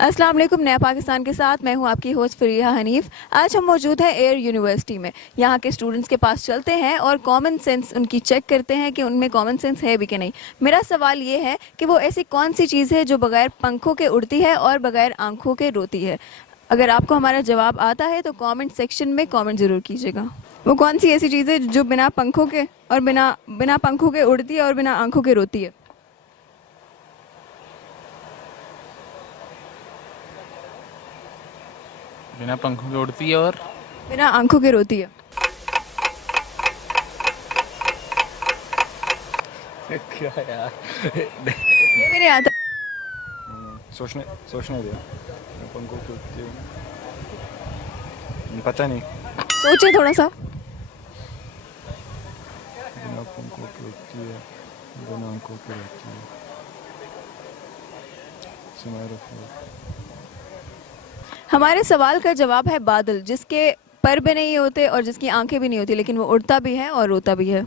अस्सलाम वालेकुम। नया पाकिस्तान के साथ मैं हूं आपकी होस्ट फरीहा हनीफ। आज हम मौजूद हैं एयर यूनिवर्सिटी में। यहां के स्टूडेंट्स के पास चलते हैं और कॉमन सेंस उनकी चेक करते हैं कि उनमें कॉमन सेंस है भी कि नहीं। मेरा सवाल ये है कि वो ऐसी कौन सी चीज़ है जो बगैर पंखों के उड़ती है और बगैर आंखों के रोती है। अगर आपको हमारा जवाब आता है तो कॉमेंट सेक्शन में कॉमेंट ज़रूर कीजिएगा। वो कौन सी ऐसी चीज़ है जो बिना पंखों के और बिना बिना पंखों के उड़ती है और बिना आंखों के रोती है। बिना पंखों के उड़ती है और बिना आंखों के रोती है। क्या यार। ये भी नहीं आता। सोचने सोचने दे। पंखों की उड़ती है। पता नहीं। सोचे थोड़ा सा। बिना पंखों की उड़ती है, बिना आंखों की रहती है। सुनार हमारे सवाल का जवाब है बादल, जिसके पर भी नहीं होते और जिसकी आंखें भी नहीं होती, लेकिन वो उड़ता भी है और रोता भी है।